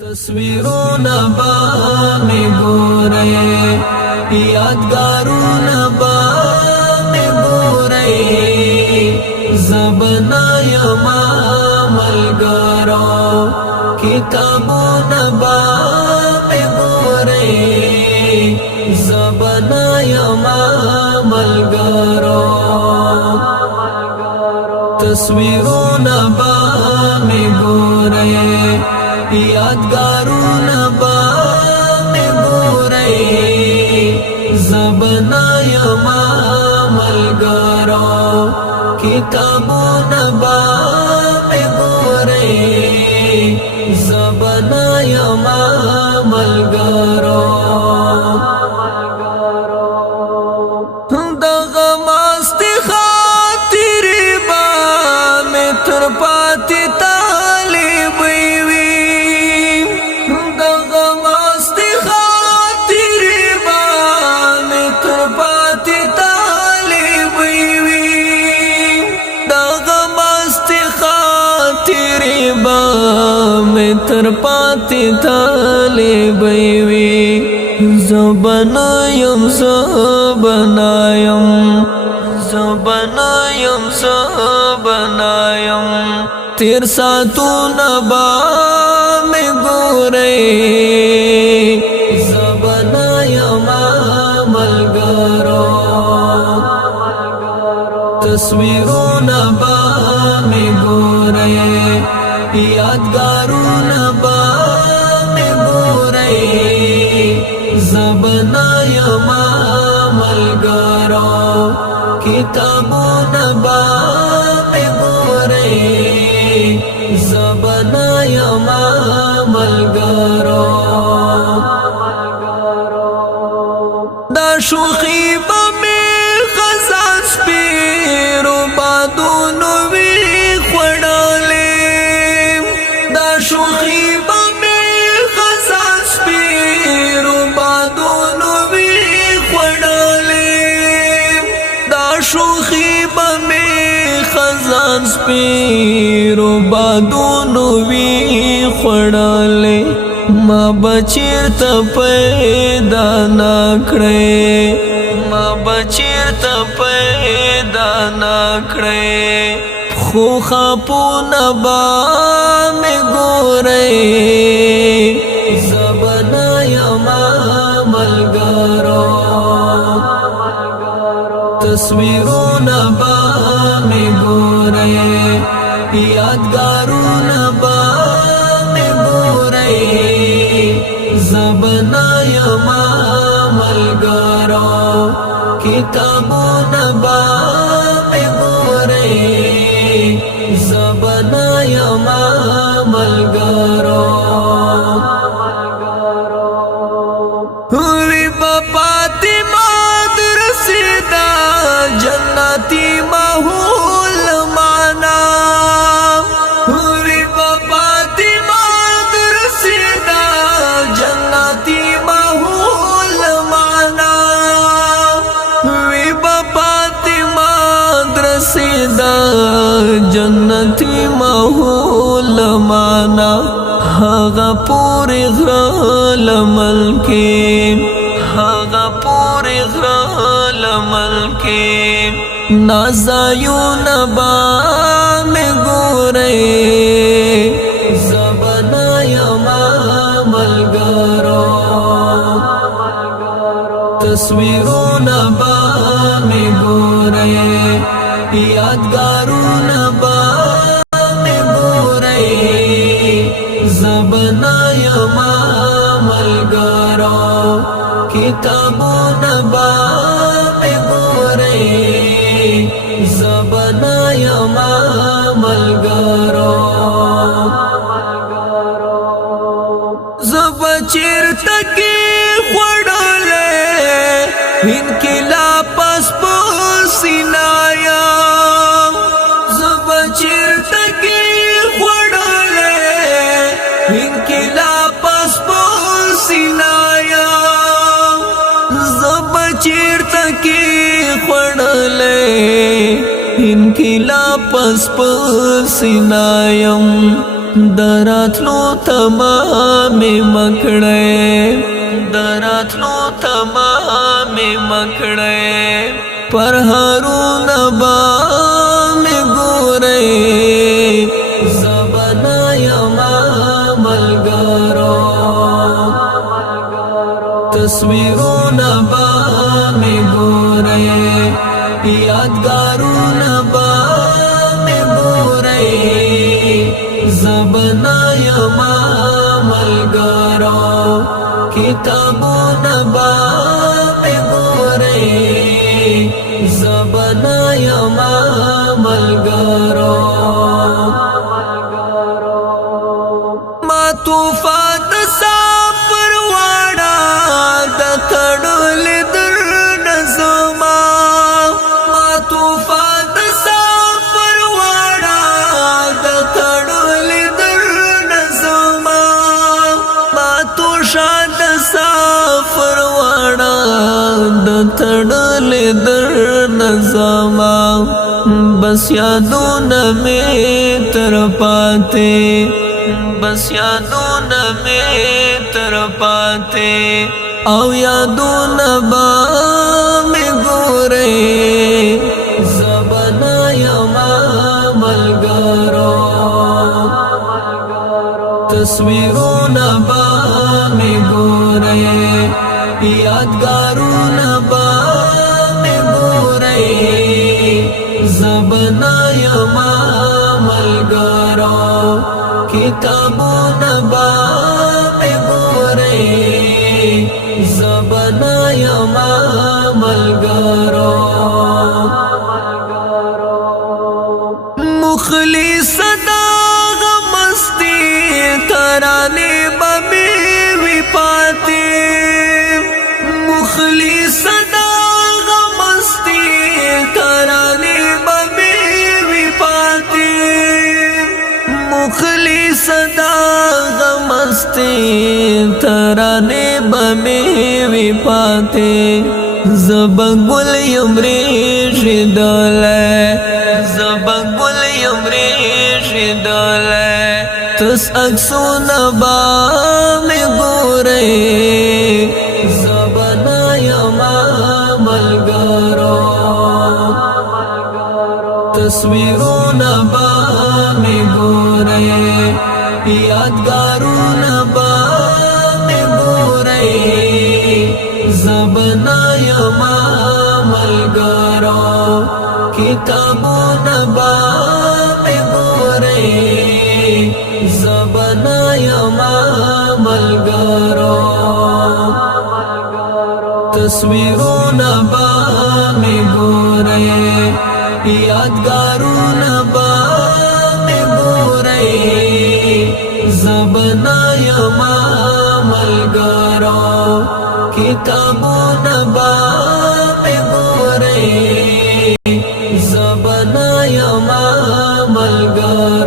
تصویرونه به می ګورئ یادګارونه به می ګورئ زبنا یما ملګرو کتابونه به می ګورئ زبنا یما ملګرو تصویرونه به می ګورئ یادګارونه به می ګورئ زبنا یما ملګرو کتابونه به می ګورئ زبنا یما ملګرو دغه مستي خاطرې به می تر پاتې طالب تر پاتې طالب وي زبنا یم تیر ساتونه به می ګورئ زبنا یما ملګرو تصویرونه به می ګورئ یادګارونه به می ګورئ زبنا یما ملګرو کتابونه به می ګورئ زبنا یما ملګرو دا شوخی به می خزان سپیرو بادونو وی شوخی به می خزان سپیرو بادونو وی خوړلې دا شوخی به می خزان سپیرو بادونو وی خوړلې ما بچیرته پیدا نکړې خو خاپونه به می ګورئ زبنا یما ملګرو تصویرونه به می ګورئ یادګارونه به می ګورئ زبنا یما ملګرو کتابونه به می ګورئ زبنا یما ملګرو وی پاتې مدرسې دا جنتی ماحول معنا وی پاتې مدرسې دا جنتی ماحول معنا وی پاتې مدرسې دا جنتی ماحول معنا هغه پوری غرال ملکی نازایون با می ګورئ زبنا یما ملګرو تصویرونه به می ګورئ یادګارونه به می ګورئ زبنا یما ملګرو کتابونه به می ګورئ زبنا یما ملګرو زب چیرته کې خوړلې انقلاب پس پسینایا زب چیرته کې خوړلې انقلاب پس پسینایا زب چیرته کې خوړلې انقلاب پس پسینایم دراتلو تمام مکړې دراتلو تمام مکړې پر هارون با می ګورې زبنا یما ملګرو تصویرونه با می ګورې یادګارونه با می ګورې زبنا یما ملګرو کتابونه با می ګورې زبنا یما ملګرو ما طوفان سفر واړه د تړل در نظما ما طوفان سفر واړه د تړل در نظما ما تو شاد سفر واړه د تړل در نظما بس یادونه می تر پاته بس یادونه می تر پاته او یادونه با می ګورې زبنا یما ملګرو تصویرونه با می ګورې یادګارونه با می ګورې زبنا یما ملګرو کتابونه با می ګورې زبنا یما ملګرو مخلص دا غمستی ترانه بمی وی پاتی مخلص دا غمستی ترانه بمی وی پاتی مخلص دا غمستی ترانه بمی وی پاتی زبنگل یمریش دولے زبنگل یمریش دولے تس اکسون با می گورے زبنا یما ملګرو تصویرون با می گورے یادگارون با می گورے زبنا یما ملګرو کتابون با می گورے زبنا یما ملګرو تصویرون با می گورے یادگارون با می گورے زبنا یما ملګرو کتابون با می گورے زبنا یما ملګرو